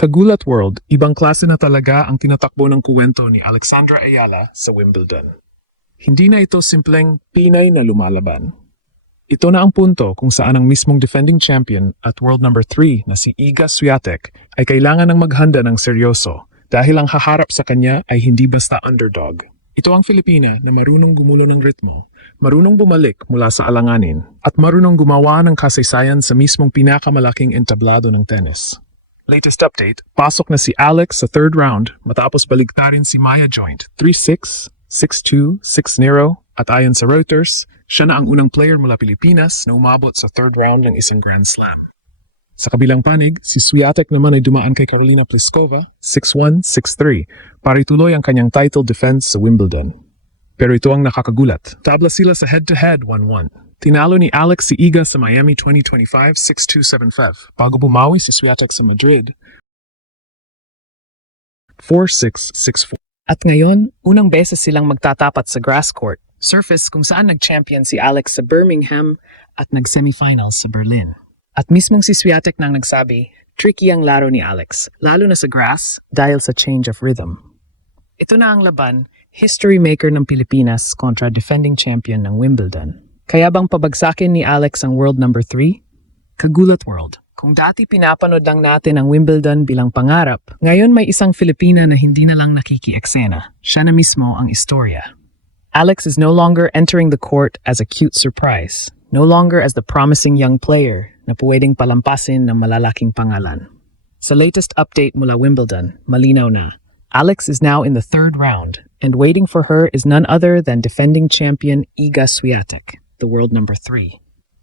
Kagulat World, ibang klase na talaga ang tinatakbo ng kuwento ni Alexandra Ayala sa Wimbledon. Hindi na ito simpleng Pinay na lumalaban. Ito na ang punto kung saan ang mismong defending champion at world number 3 na si Iga Swiatek ay kailangan ng maghanda ng seryoso dahil ang haharap sa kanya ay hindi basta underdog. Ito ang Filipina na marunong gumulo ng ritmo, marunong bumalik mula sa alanganin, at marunong gumawa ng kasaysayan sa mismong pinakamalaking entablado ng tennis. Latest update, pasok na si Alex sa third round matapos baligtarin si Maya Joint 3-6, 6-2, 6-0 at ayon sa Reuters, siya na ang unang player mula Pilipinas na umabot sa third round ng isang Grand Slam. Sa kabilang panig, si Swiatek naman ay dumaan kay Karolina Pliskova 6-1, 6-3 para ituloy ang kanyang title defense sa Wimbledon. Pero ito ang nakakagulat. Tabla sila sa head-to-head 1-1. Tinalo ni Alex si Iga sa Miami 2025 6-2, 7-5 bago bumawi si Swiatek sa Madrid 4-6, 6-4. At ngayon, unang beses silang magtatapat sa grass court, surface kung saan nag-champion si Alex sa Birmingham at nag-semifinals sa Berlin. At mismong si Swiatek nang nagsabi, tricky ang laro ni Alex, lalo na sa grass dahil sa change of rhythm. Ito na ang laban, history maker ng Pilipinas kontra defending champion ng Wimbledon. Kaya bang pabagsakin ni Alex ang world number 3? Kagulat World. Kung dati pinapanood lang natin ang Wimbledon bilang pangarap, ngayon may isang Filipina na hindi na lang nakiki-eksena. Siya na mismo ang istorya. Alex is no longer entering the court as a cute surprise, no longer as the promising young player na pwedeng palampasin ng malalaking pangalan. Sa latest update mula Wimbledon, malinaw na, Alex is now in the third round, and waiting for her is none other than defending champion Iga Swiatek, the world number 3.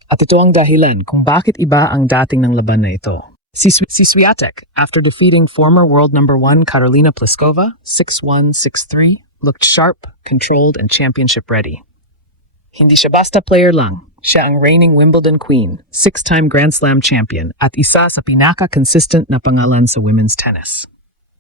At ito ang dahilan kung bakit iba ang dating ng laban na ito. Si Swiatek, after defeating former world number 1 Karolina Pliskova 6-1, 6-3, looked sharp, controlled, and championship ready. Hindi siya basta player lang. Siya ang reigning Wimbledon queen, 6-time Grand Slam champion, at isa sa pinaka-consistent na pangalan sa women's tennis.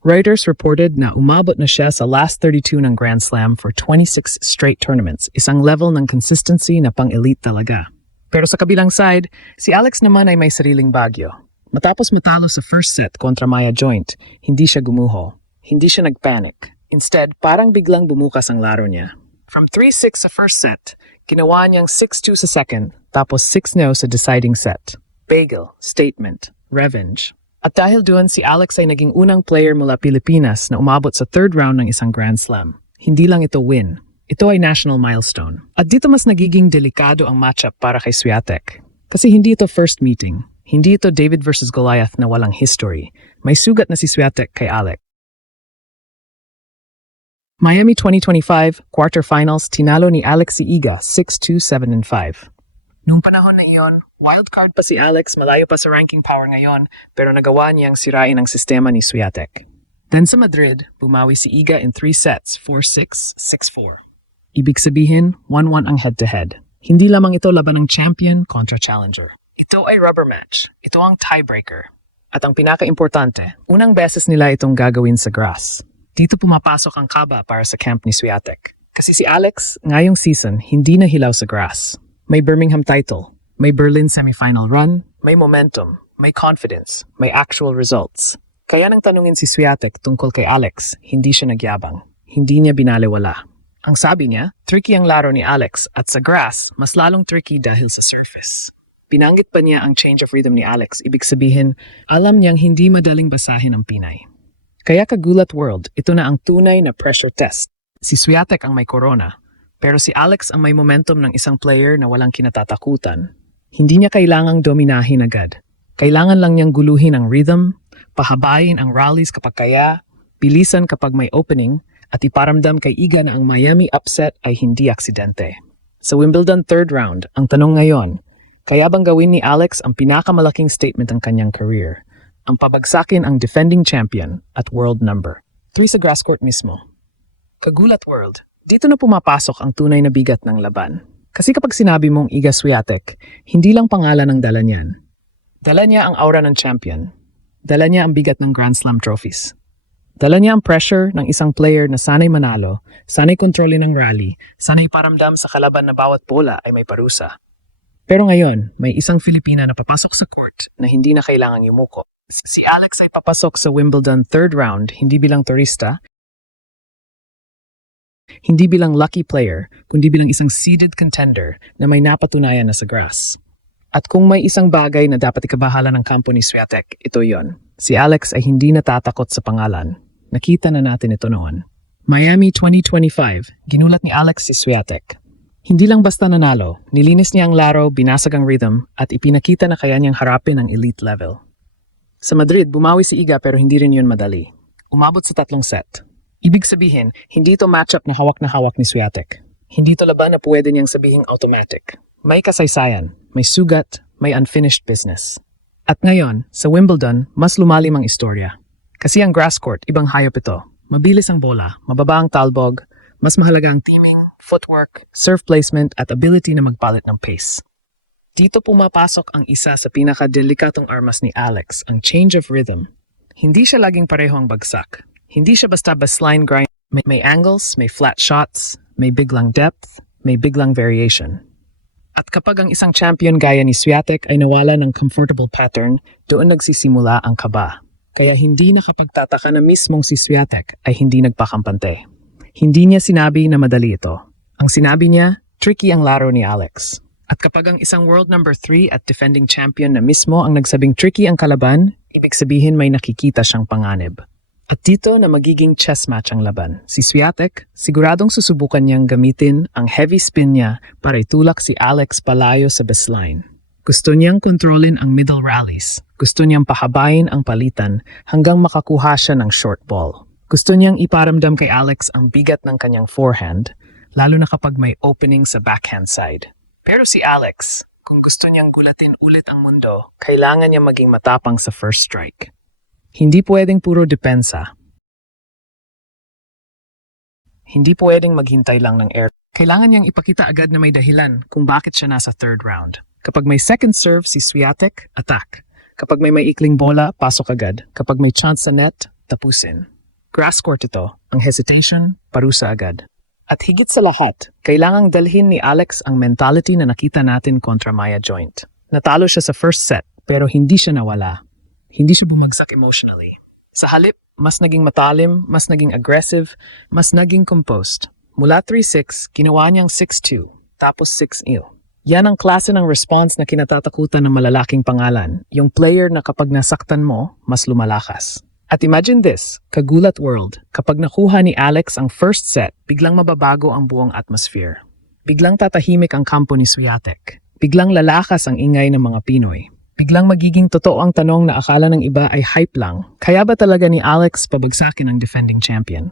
Reuters reported na umabot na siya sa last 32 ng Grand Slam for 26 straight tournaments, isang level ng consistency na pang-elite talaga. Pero sa kabilang side, si Alex naman ay may sariling bagyo. Matapos matalo sa first set kontra Maya Joint, hindi siya gumuho. Hindi siya nagpanic. Instead, parang biglang bumukas ang laro niya. From 3-6 sa first set, ginawa niyang 6-2 sa second, tapos 6-0 sa deciding set. Bagel, statement, revenge. At dahil doon, si Alex ay naging unang player mula Pilipinas na umabot sa third round ng isang Grand Slam. Hindi lang ito win. Ito ay national milestone. At dito mas nagiging delikado ang matchup para kay Swiatek. Kasi hindi ito first meeting. Hindi ito David versus Goliath na walang history. May sugat na si Swiatek kay Alex. Miami 2025, quarterfinals, tinalo ni Alex si Iga 6-2, 7-5. Noong panahon na iyon, wildcard pa si Alex, malayo pa sa ranking power ngayon, pero nagawa niyang sirain ang sistema ni Swiatek. Then sa Madrid, bumawi si Iga in 3 sets, 4-6, 6-4. Ibig sabihin, 1-1 ang head-to-head. Hindi lamang ito laban ng champion kontra challenger. Ito ay rubber match. Ito ang tiebreaker. At ang pinaka-importante, unang beses nila itong gagawin sa grass. Dito pumapasok ang kaba para sa camp ni Swiatek. Kasi si Alex, ngayong season, hindi na hilaw sa grass. May Birmingham title, may Berlin semifinal run, may momentum, may confidence, may actual results. Kaya nang tanungin si Swiatek tungkol kay Alex, hindi siya nagyabang. Hindi niya binaliwala. Ang sabi niya, tricky ang laro ni Alex at sa grass, mas lalong tricky dahil sa surface. Binanggit pa niya ang change of rhythm ni Alex, ibig sabihin, alam niyang hindi madaling basahin ang Pinay. Kaya Kagulat World, ito na ang tunay na pressure test. Si Swiatek ang may corona, pero si Alex ang may momentum ng isang player na walang kinatatakutan. Hindi niya kailangang dominahin agad. Kailangan lang niyang guluhin ang rhythm, pahabain ang rallies kapag kaya, bilisan kapag may opening, at iparamdam kay Iga na ang Miami upset ay hindi aksidente. Sa Wimbledon third round, ang tanong ngayon, kaya bang gawin ni Alex ang pinakamalaking statement ng kanyang career? Ang pabagsakin ang defending champion at world number 3 sa grass court mismo. Kagulat World. Dito na pumapasok ang tunay na bigat ng laban. Kasi kapag sinabi mong Iga Swiatek, hindi lang pangalan ang dala niyan. Dala niya ang aura ng champion. Dala niya ang bigat ng Grand Slam trophies. Dala niya ang pressure ng isang player na sanay manalo, sanay kontrolin ng rally, sanay paramdam sa kalaban na bawat bola ay may parusa. Pero ngayon, may isang Filipina na papasok sa court na hindi na kailangang yumuko. Si Alex ay papasok sa Wimbledon third round hindi bilang turista, hindi bilang lucky player, kundi bilang isang seeded contender na may napatunayan na sa grass. At kung may isang bagay na dapat ikabahala ng kampo ni Swiatek, ito yon. Si Alex ay hindi natatakot sa pangalan. Nakita na natin ito noon. Miami 2025, ginulat ni Alex si Swiatek. Hindi lang basta nanalo, nilinis niya ang laro, binasag ang rhythm, at ipinakita na kaya niyang harapin ang elite level. Sa Madrid, bumawi si Iga pero hindi rin yun madali. Umabot sa 3 set. Ibig sabihin, hindi ito matchup na hawak ni Swiatek. Hindi ito laban na pwede niyang sabihing automatic. May kasaysayan, may sugat, may unfinished business. At ngayon, sa Wimbledon, mas lumalim ang istorya. Kasi ang grass court, ibang hayop ito. Mabilis ang bola, mababa ang talbog, mas mahalaga ang teaming, footwork, serve placement at ability na magpalit ng pace. Dito pumapasok ang isa sa pinakadelikatong armas ni Alex, ang change of rhythm. Hindi siya laging pareho ang bagsak. Hindi siya basta baseline grind. May angles, may flat shots, may biglang depth, may biglang variation. At kapag ang isang champion gaya ni Swiatek ay nawala ng comfortable pattern, doon nagsisimula ang kaba. Kaya hindi nakapagtataka na mismong si Swiatek ay hindi nagpakampante. Hindi niya sinabi na madali ito. Ang sinabi niya, tricky ang laro ni Alex. At kapag ang isang world number 3 at defending champion na mismo ang nagsabing tricky ang kalaban, ibig sabihin may nakikita siyang panganib. At dito na magiging chess match ang laban. Si Swiatek, siguradong susubukan niyang gamitin ang heavy spin niya para itulak si Alex palayo sa baseline. Gusto niyang kontrolin ang middle rallies. Gusto niyang pahabain ang palitan hanggang makakuha siya ng short ball. Gusto niyang iparamdam kay Alex ang bigat ng kanyang forehand, lalo na kapag may opening sa backhand side. Pero si Alex, kung gusto niyang gulatin ulit ang mundo, kailangan niya maging matapang sa first strike. Hindi pwedeng puro depensa. Hindi pwedeng maghintay lang ng air. Kailangan niyang ipakita agad na may dahilan kung bakit siya nasa third round. Kapag may second serve si Swiatek, attack. Kapag may maikling bola, pasok agad. Kapag may chance sa net, tapusin. Grass court ito. Ang hesitation, parusa agad. At higit sa lahat, kailangang dalhin ni Alex ang mentality na nakita natin kontra Maya Joint. Natalo siya sa first set, pero hindi siya nawala. Hindi siya bumagsak emotionally. Sa halip, mas naging matalim, mas naging aggressive, mas naging composed. Mula 3-6, ginawa niyang 6-2, tapos 6-0. Yan ang klase ng response na kinatatakutan ng malalaking pangalan, yung player na kapag nasaktan mo, mas lumalakas. At imagine this, kagulat world, kapag nakuha ni Alex ang first set, biglang mababago ang buong atmosphere. Biglang tatahimik ang kampo ni Swiatek. Biglang lalakas ang ingay ng mga Pinoy. Biglang magiging totoo ang tanong na akala ng iba ay hype lang. Kaya ba talaga ni Alex pabagsakin ang defending champion?